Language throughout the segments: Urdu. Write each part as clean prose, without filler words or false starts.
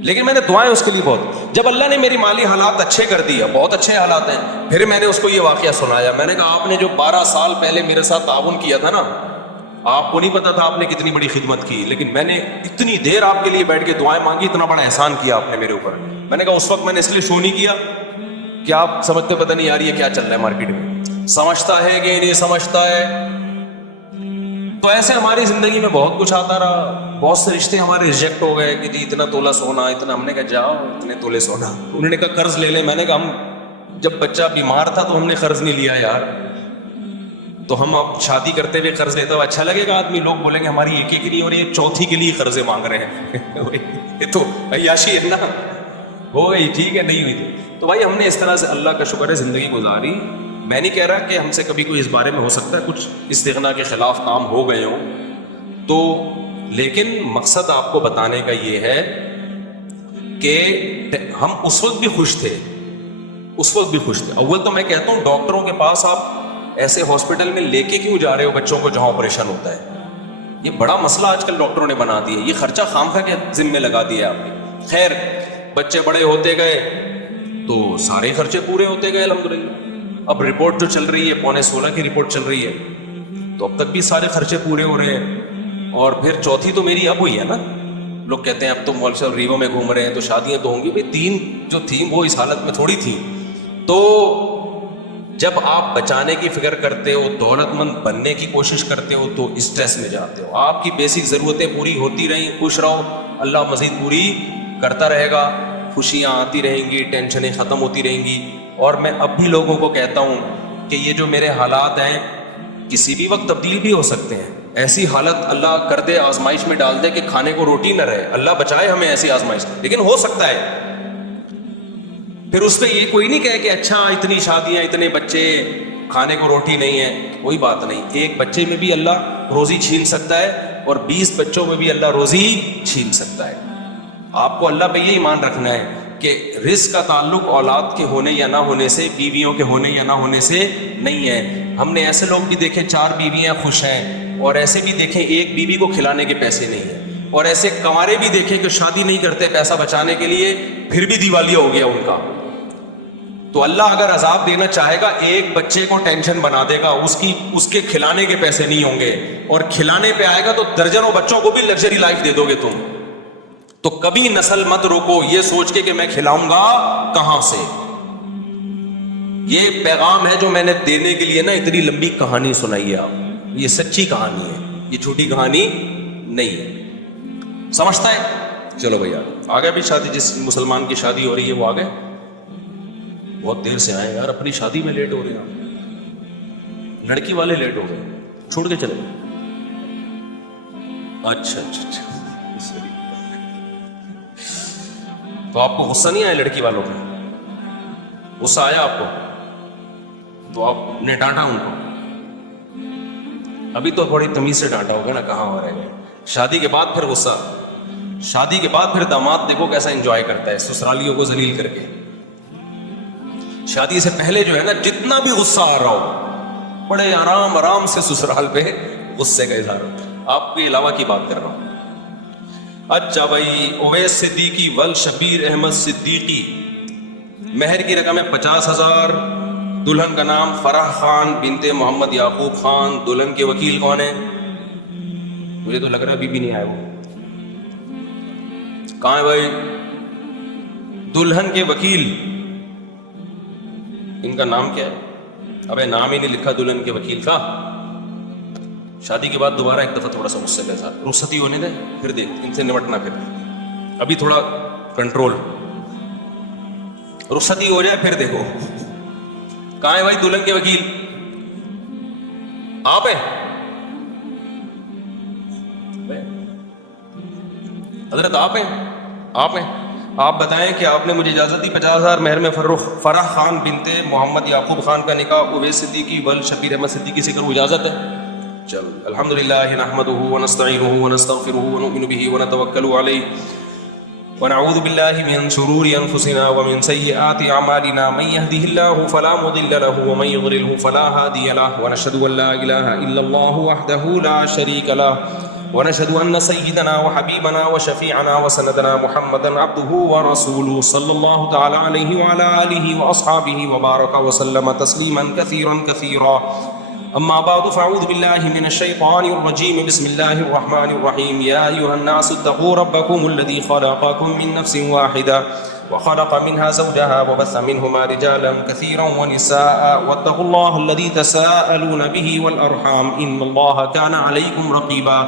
لیکن میں نے دعائیں اس کے لیے بہت. جب اللہ نے میری مالی حالات اچھے کر دیا, بہت اچھے حالات ہیں, پھر میں نے اس کو یہ واقعہ سنایا. میں نے کہا آپ نے جو 12 سال پہلے میرے ساتھ تعاون کیا تھا نا, آپ کو نہیں پتا تھا آپ نے کتنی بڑی خدمت کی, لیکن میں نے اتنی دیر آپ کے لیے بیٹھ کے دعائیں مانگی, اتنا بڑا احسان کیا آپ نے میرے اوپر. میں نے کہا اس وقت میں نے اس لیے شو نہیں کیا کہ آپ سمجھتے پتہ نہیں یار یہ کیا چل رہا ہے مارکیٹ میں, سمجھتا ہے کہ نہیں سمجھتا ہے. تو ایسے ہماری زندگی میں بہت کچھ آتا رہا, بہت سے رشتے ہمارے ریجیکٹ ہو گئے کہ جی اتنا تولہ سونا, اتنا. ہم نے کہا جاؤ اتنے تولے سونا. انہوں نے کہا قرض لے لیں. میں نے کہا ہم جب بچہ بیمار تھا تو ہم نے قرض نہیں لیا یار, تو ہم اب شادی کرتے ہوئے قرض لیتا ہوا اچھا لگے گا آدمی, لوگ بولیں گے ہماری ایک ایک نہیں ہو رہی ہے, چوتھی کے لیے قرضے مانگ رہے ہیں. یہ تو عیاشی ہے نا, ہو گئی ٹھیک ہے, نہیں ہوئی تو بھائی ہم نے اس طرح سے اللہ کا شکر ہے زندگی گزاری. میں نہیں کہہ رہا کہ ہم سے کبھی کوئی اس بارے میں ہو سکتا ہے کچھ استغنا کے خلاف کام ہو گئے ہوں تو, لیکن مقصد آپ کو بتانے کا یہ ہے کہ ہم اس وقت بھی خوش تھے, اس وقت بھی خوش تھے. اول تو میں کہتا ہوں ڈاکٹروں کے پاس آپ ایسے ہاسپٹل میں لے کے کیوں جا رہے ہو بچوں کو جہاں آپریشن ہوتا ہے, یہ بڑا مسئلہ آج کل ڈاکٹروں نے بنا دیا ہے, یہ خرچہ خامخواہ کے ذمہ لگا دیا آپ نے. خیر بچے بڑے ہوتے گئے تو سارے خرچے پورے ہوتے گئے الحمدللہ. اب رپورٹ جو چل رہی ہے 15.16 کی رپورٹ چل رہی ہے, تو اب تک بھی سارے خرچے پورے ہو رہے ہیں. اور پھر چوتھی تو میری اب ہوئی ہے نا, لوگ کہتے ہیں اب تو مال سے ریوو میں گھوم رہے ہیں تو شادیاں تو ہوں گی. بھائی 3 جو تھیں وہ اس حالت میں تھوڑی تھیں. تو جب آپ بچانے کی فکر کرتے ہو, دولت مند بننے کی کوشش کرتے ہو تو اسٹریس میں جاتے ہو. آپ کی بیسک ضرورتیں پوری ہوتی رہیں, خوش رہو, اللہ مزید پوری کرتا رہے گا, خوشیاں آتی رہیں گی, ٹینشنیں ختم ہوتی رہیں گی. اور میں اب بھی لوگوں کو کہتا ہوں کہ یہ جو میرے حالات ہیں کسی بھی وقت تبدیل بھی ہو سکتے ہیں. ایسی حالت اللہ کر دے, آزمائش میں ڈال دے کہ کھانے کو روٹی نہ رہے, اللہ بچائے ہمیں ایسی آزمائش, لیکن ہو سکتا ہے. پھر اس پہ یہ کوئی نہیں کہے کہ اچھا اتنی شادیاں, اتنے بچے, کھانے کو روٹی نہیں ہے. کوئی بات نہیں, ایک بچے میں بھی اللہ روزی چھین سکتا ہے اور 20 بچوں میں بھی اللہ روزی چھین سکتا ہے. آپ کو اللہ پہ یہ ایمان رکھنا ہے کہ رزق کا تعلق اولاد کے ہونے یا نہ ہونے سے, بیویوں کے ہونے یا نہ ہونے سے نہیں ہے. ہم نے ایسے لوگ بھی دیکھے 4 بیویاں خوش ہیں, اور ایسے بھی دیکھیں ایک بیوی کو کھلانے کے پیسے نہیں ہیں, اور ایسے کنوارے بھی دیکھیں کہ شادی نہیں کرتے پیسہ بچانے کے لیے, پھر بھی دیوالیہ ہو گیا ان کا. تو اللہ اگر عذاب دینا چاہے گا, ایک بچے کو ٹینشن بنا دے گا, اس کے کھلانے کے پیسے نہیں ہوں گے, اور کھلانے پہ آئے گا تو درجنوں بچوں کو بھی لگژری لائف دے دو گے تم. تو کبھی نسل مت روکو یہ سوچ کے کہ میں کھلاؤں گا کہاں سے. یہ پیغام ہے جو میں نے دینے کے لیے نا اتنی لمبی کہانی سنائی ہے آپ. یہ سچی کہانی ہے, یہ جھوٹی کہانی نہیں ہے. سمجھتا ہے؟ چلو بھیا آگے بھی شادی, جس مسلمان کی شادی ہو رہی ہے وہ آگے. بہت دیر سے آئے یار, اپنی شادی میں لیٹ ہو رہے ہیں. لڑکی والے لیٹ ہو گئے, چھوڑ کے چلے. اچھا اچھا اچھا, تو آپ کو غصہ نہیں آیا لڑکی والوں کا؟ غصہ آیا آپ کو تو آپ نے ڈانٹا ان کو. ابھی تو تھوڑی تمیز سے ڈانٹا ہوگا نا, کہاں ہو رہے گئے. شادی کے بعد پھر غصہ, شادی کے بعد پھر داماد دیکھو کیسا انجوائے کرتا ہے سسرالیوں کو ذلیل کر کے. شادی سے پہلے جو ہے نا جتنا بھی غصہ آ رہا ہو, بڑے آرام آرام سے سسرال پہ غصے کا اظہار ہوتا ہے. آپ کے علاوہ کی بات کر رہا ہوں. اچھا بھائی, اویس صدیقی ول شبیر احمد صدیقی, مہر کی رقم ہے 50,000. دلہن کا نام فرح خان بنت محمد یعقوب خان. دلہن کے وکیل کون ہے؟ مجھے تو لگ رہا ابھی بھی نہیں آئے وہ. کہاں ہے بھائی دلہن کے وکیل؟ ان کا نام کیا ہے؟ ابے نام ہی نہیں لکھا دلہن کے وکیل کا. شادی کے بعد دوبارہ ایک دفعہ تھوڑا سا غصے کے ساتھ رخصتی ہونے دے, پھر دیکھ ان سے نمٹنا. پھر ابھی تھوڑا کنٹرول, رخصتی ہو جائے پھر دیکھو. کہاں ہے بھائی دلہن کے وکیل؟ آپ ہیں حضرت؟ آپ ہیں؟ آپ ہیں؟ آپ بتائیں کہ آپ نے مجھے اجازت دی 50,000 مہر میں فرح خان بنت محمد یعقوب خان کا نکاح اویس صدیقی ول شبیر احمد صدیقی سے کروں, اجازت ہے؟ چل الحمدللہ نحمدہ ونستعینہ ونستغفرہ ونؤمن بہ ونتوکل علیہ ونعوذ باللہ من شرور انفسنا ومن سیئات اعمالنا من یہدہ اللہ فلا مضل له ومن یضللہ فلا ہادی له ونشہد ان لا الہ الا اللہ وحدہ لا شریک له ونشهد أن سيدنا وحبيبنا وشفيعنا وسندنا محمدا عبده ورسوله صلى الله تعالى عليه وعلى آله وأصحابه وبارك وسلم تسليما كثيرا كثيرا. أما بعد فأعوذ بالله من الشيطان الرجيم. بسم الله الرحمن الرحيم. يا أيها الناس اتقوا ربكم الذي خلقكم من نفس واحدة وخلق منها زوجها وبث منهما رجالا كثيرا ونساء واتقوا الله الذي تساءلون به والأرحام إن الله كان عليكم رقيبا.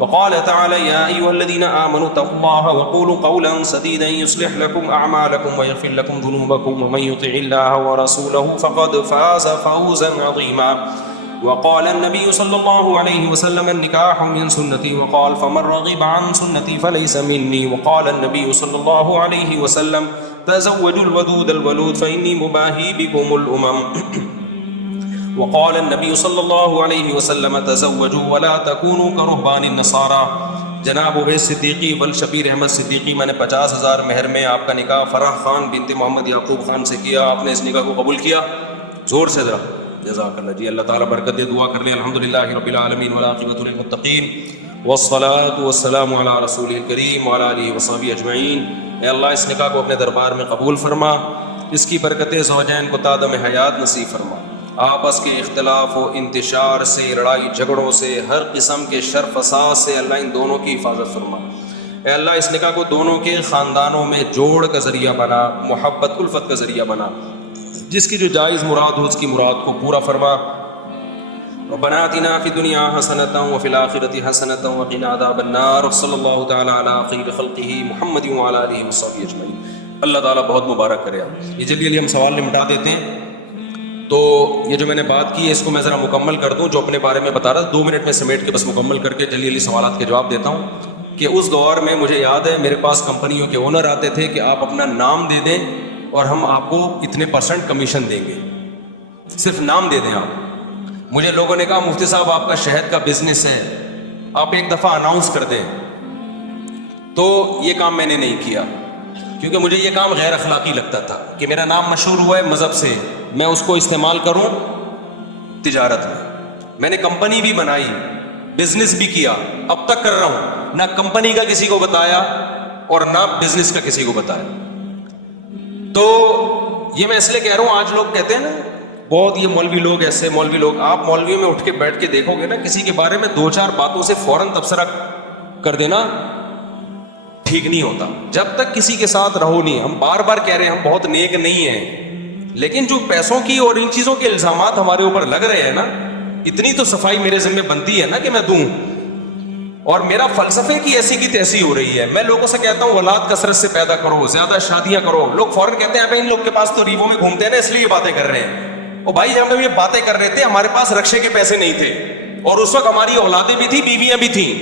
وقال تعالى يا أيها الذين آمنوا اتقوا الله وقولوا قولا سديدا يصلح لكم أعمالكم ويغفر لكم ذنوبكم ومن يطع الله ورسوله فقد فاز فوزا عظيما. وقال النبي صلى الله عليه وسلم النكاح من سنتي وقال فمن رغب عن سنتي فليس مني. وقال النبي صلى الله عليه وسلم تزوجوا الودود الولود فإني مباهي بكم الأمم. وقال النبي صلى الله عليه وسلم تزوجوا ولا تكونوا كرهبان النصارى. جناب اویس صدیقی والشبیر احمد صدیقی، میں نے 50,000 مہر میں آپ کا نکاح فرح خان بنت محمد یعقوب خان سے کیا. آپ نے اس نکاح کو قبول کیا؟ زور سے ذرا جزاک اللہ جی. اللہ تعالیٰ برکت دے. دعا کر لیں. الحمدللہ رب العالمین والعاقبۃ للمتقین والصلاۃ والسلام علی رسول الکریم وعلی آلہ وصحبہ اجمعین. اے اللہ اس نکاح کو اپنے دربار میں قبول فرما. اس کی برکتیں زوجین کو تا دم حیات نصیب فرما. آپس کے اختلاف و انتشار سے، لڑائی جھگڑوں سے، ہر قسم کے شر فساد سے اللہ ان دونوں کی حفاظت فرما. اے اللہ اس نکاح کو دونوں کے خاندانوں میں جوڑ کا ذریعہ بنا، محبت الفت کا ذریعہ بنا. جس کی جو جائز مراد ہو اس کی مراد کو پورا فرما. ربنا آتنا فی الدنیا حسنۃ وفی الآخرۃ حسنۃ وقنا عذاب النار. صلی اللہ تعالی علی خیر خلقہ محمد وعلی آلہ وصحبہ اجمعین. اللہ تعالیٰ بہت مبارک کرے. یہ جلدی ہم سوال نمٹا دیتے ہیں. تو یہ جو میں نے بات کی ہے اس کو میں ذرا مکمل کر دوں. جو اپنے بارے میں بتا رہا تھا 2 منٹ میں سمیٹ کے بس مکمل کر کے جلدی سوالات کے جواب دیتا ہوں. کہ اس دور میں مجھے یاد ہے میرے پاس کمپنیوں کے اونر آتے تھے کہ آپ اپنا نام دے دیں اور ہم آپ کو اتنے % کمیشن دیں گے. صرف نام دے دیں آپ. مجھے لوگوں نے کہا مفتی صاحب آپ کا شہد کا بزنس ہے، آپ ایک دفعہ اناؤنس کر دیں. تو یہ کام میں نے نہیں کیا کیونکہ مجھے یہ کام غیر اخلاقی لگتا تھا کہ میرا نام مشہور ہوا ہے مذہب سے، میں اس کو استعمال کروں تجارت میں. میں نے کمپنی بھی بنائی، بزنس بھی کیا، اب تک کر رہا ہوں. نہ کمپنی کا کسی کو بتایا اور نہ بزنس کا کسی کو بتایا. تو یہ میں اس لیے کہہ رہا ہوں آج لوگ کہتے ہیں نا بہت یہ مولوی لوگ ایسے مولوی لوگ. آپ مولویوں میں اٹھ کے بیٹھ کے دیکھو گے نا کسی کے بارے میں 2-4 باتوں سے فوراً تبصرہ کر دینا ٹھیک نہیں ہوتا. جب تک کسی کے ساتھ رہو نہیں. ہم بار بار کہہ رہے ہیں ہم بہت نیک نہیں ہیں، لیکن جو پیسوں کی اور ان چیزوں کے الزامات ہمارے اوپر لگ رہے ہیں نا، اتنی تو صفائی میرے ذمہ بنتی ہے نا کہ میں دوں. اور میرا فلسفے کی ایسی کی تیسی ہو رہی ہے. میں لوگوں سے کہتا ہوں اولاد کثرت سے پیدا کرو، زیادہ شادیاں کرو. لوگ فوراً کہتے ہیں ان لوگ کے پاس تو ریووں میں گھومتے ہیں نا اس لیے یہ باتیں کر رہے ہیں. اور بھائی جب ہم یہ باتیں کر رہے تھے ہمارے پاس رکشے کے پیسے نہیں تھے اور اس وقت ہماری اولادیں بھی تھی، بیویاں بھی تھیں.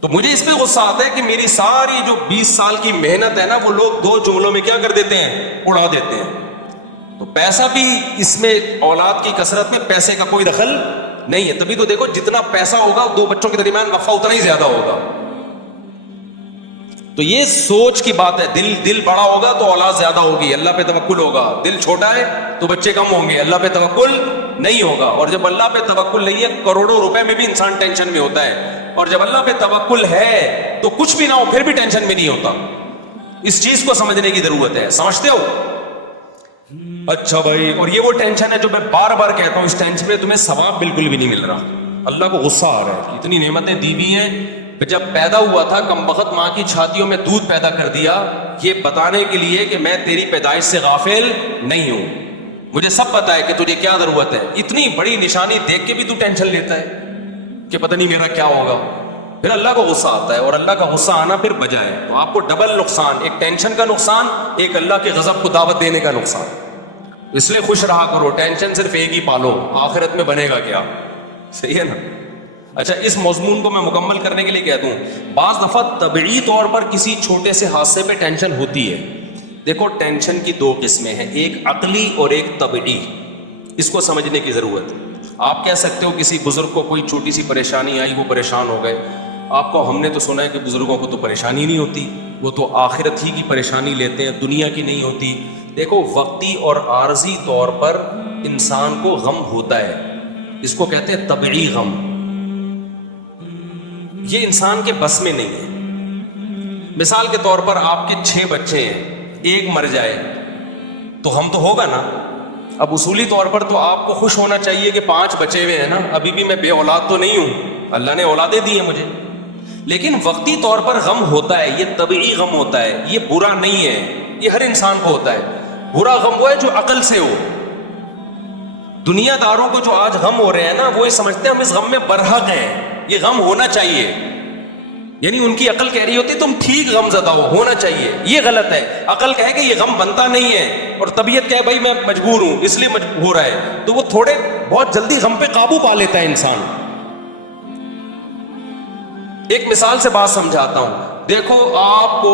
تو مجھے اس پہ غصہ آتا ہے کہ میری ساری جو 20 سال کی محنت ہے نا وہ لوگ 2 جملوں میں کیا کر دیتے ہیں، اڑا دیتے ہیں. تو پیسہ بھی اس میں اولاد کی کثرت میں پیسے کا کوئی دخل نہیں ہے. تبھی تو دیکھو جتنا پیسہ ہوگا 2 بچوں کے درمیان نفع اتنا ہی زیادہ ہوگا. تو یہ سوچ کی بات ہے. دل بڑا ہوگا تو اولاد زیادہ ہوگی، اللہ پہ توکل ہوگا. دل چھوٹا ہے تو بچے کم ہوں گے، اللہ پہ توکل نہیں ہوگا. اور جب اللہ پہ توکل نہیں ہے کروڑوں روپے میں بھی انسان ٹینشن میں ہوتا ہے. اور جب اللہ پہ توکل ہے تو کچھ بھی نہ ہو پھر بھی ٹینشن میں نہیں ہوتا. اس چیز کو سمجھنے کی ضرورت ہے. سمجھتے ہو؟ اچھا بھائی. اور یہ وہ ٹینشن ہے جو میں بار بار کہتا ہوں، اس ٹینشن میں تمہیں ثواب بالکل بھی نہیں مل رہا. اللہ کو غصہ آ رہا ہے. اتنی نعمتیں دی ہوئی ہیں. جب پیدا ہوا تھا کم وقت ماں کی چھاتیوں میں دودھ پیدا کر دیا، یہ بتانے کے لیے کہ میں تیری پیدائش سے غافل نہیں ہوں. مجھے سب پتا ہے کہ تجھے کیا ضرورت ہے. اتنی بڑی نشانی دیکھ کے بھی تو ٹینشن لیتا ہے کہ پتہ نہیں میرا کیا ہوگا. پھر اللہ کو غصہ آتا ہے اور اللہ کا غصہ آنا پھر وجہ ہے. تو آپ کو ڈبل نقصان، ایک ٹینشن کا نقصان، ایک اللہ کے غضب کو دعوت دینے کا نقصان. اس لیے خوش رہا کرو. ٹینشن صرف ایک ہی پالو، آخرت میں بنے گا کیا. صحیح ہے نا؟ اچھا اس مضمون کو میں مکمل کرنے کے لیے کہہ دوں، بعض دفعہ طبعی طور پر کسی چھوٹے سے حادثے پہ ٹینشن ہوتی ہے. دیکھو ٹینشن کی 2 قسمیں ہیں، ایک عقلی اور ایک طبعی. اس کو سمجھنے کی ضرورت ہے. آپ کہہ سکتے ہو کسی بزرگ کو کوئی چھوٹی سی پریشانی آئی وہ پریشان ہو گئے. آپ کو ہم نے تو سنا ہے کہ بزرگوں کو تو پریشانی نہیں ہوتی، وہ تو آخرت ہی کی پریشانی لیتے ہیں، دنیا کی نہیں ہوتی. دیکھو وقتی اور عارضی طور پر انسان کو غم ہوتا ہے، اس کو کہتے ہیں طبعی غم. یہ انسان کے بس میں نہیں ہے. مثال کے طور پر آپ کے 6 بچے ہیں, ایک مر جائے تو ہم تو ہوگا نا. اب اصولی طور پر تو آپ کو خوش ہونا چاہیے کہ 5 بچے ہوئے ہیں نا, ابھی بھی میں بے اولاد تو نہیں ہوں, اللہ نے اولادیں دی ہیں مجھے. لیکن وقتی طور پر غم ہوتا ہے, یہ طبعی غم ہوتا ہے, یہ برا نہیں ہے, یہ ہر انسان کو ہوتا ہے. برا غم وہ ہے جو عقل سے ہو. دنیا داروں کو جو آج غم ہو رہے ہیں نا, وہ یہ سمجھتے ہیں ہم اس غم میں برحق ہیں, یہ غم ہونا چاہیے. یعنی ان کی عقل کہہ رہی ہوتی تم ٹھیک غم زدہ ہونا چاہیے, یہ غلط ہے. عقل کہے کہ یہ غم بنتا نہیں ہے, اور طبیعت کہے بھائی میں مجبور ہوں اس لیے ہو رہا ہے, تو وہ تھوڑے بہت جلدی غم پہ قابو پا لیتا ہے انسان. ایک مثال سے بات سمجھاتا ہوں. دیکھو آپ کو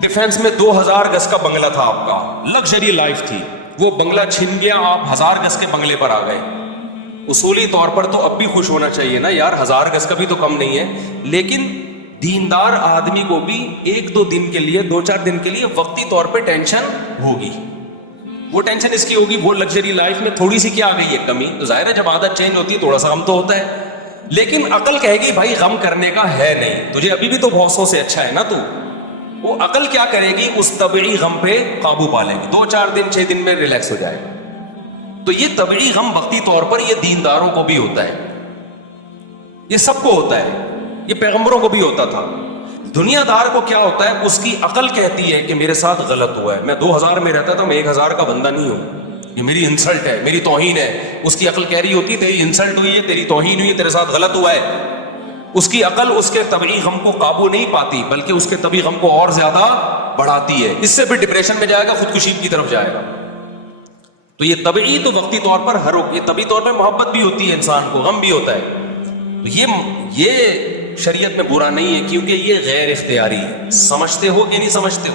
ڈیفنس میں 2000 گز کا بنگلہ تھا, آپ کا لگژری لائف تھی, وہ بنگلہ چھن گیا, آپ 1000 گز کے بنگلے پر آ گئے. اصولی طور پر تو اب بھی خوش ہونا چاہیے نا یار, 1000 گز کا بھی تو کم نہیں ہے. لیکن دیندار آدمی کو بھی 1-2 دن کے لیے, 2-4 دن کے لیے وقتی طور پہ ٹینشن ہوگی. وہ ٹینشن اس کی ہوگی, وہ لگژری لائف میں تھوڑی سی کیا آ گئی ہے کمی, تو ظاہر ہے جب عادت چینج ہوتی ہے تھوڑا سا غم تو ہوتا ہے. لیکن عقل کہے گی بھائی غم کرنے کا ہے نہیں, تجھے ابھی بھی تو بہت سے اچھا ہے نا. تو وہ عقل کیا کرے گی, اس طبعی غم پہ قابو پا لے گی, 2-4 دن 6 دن میں ریلیکس ہو جائے گا. تو یہ طبعی غم وقتی طور پر یہ دینداروں کو بھی ہوتا ہے, یہ سب کو ہوتا ہے, یہ پیغمبروں کو بھی ہوتا تھا. دنیا دار کو کیا ہوتا ہے, اس کی عقل کہتی ہے کہ میرے ساتھ غلط ہوا ہے, میں 2000 میں رہتا تھا, میں 1000 کا بندہ نہیں ہوں, یہ میری انسلٹ ہے, میری توہین ہے. اس کی عقل کہہ رہی ہوتی ہے تیری انسلٹ ہوئی ہے, تیری توہین ہوئی ہے, تیرے ساتھ غلط ہوا ہے. اس کی عقل اس کے طبعی غم کو قابو نہیں پاتی, بلکہ اس کے طبعی غم کو اور زیادہ بڑھاتی ہے. اس سے بھی ڈپریشن میں جائے گا, خودکشی کی طرف جائے گا. تو یہ طبعی تو وقتی طور پر ہر یہ طبعی طور پر محبت بھی ہوتی ہے انسان کو, غم بھی ہوتا ہے. تو یہ شریعت میں برا نہیں ہے, کیونکہ یہ غیر اختیاری ہے. سمجھتے ہو کہ نہیں سمجھتے ہو؟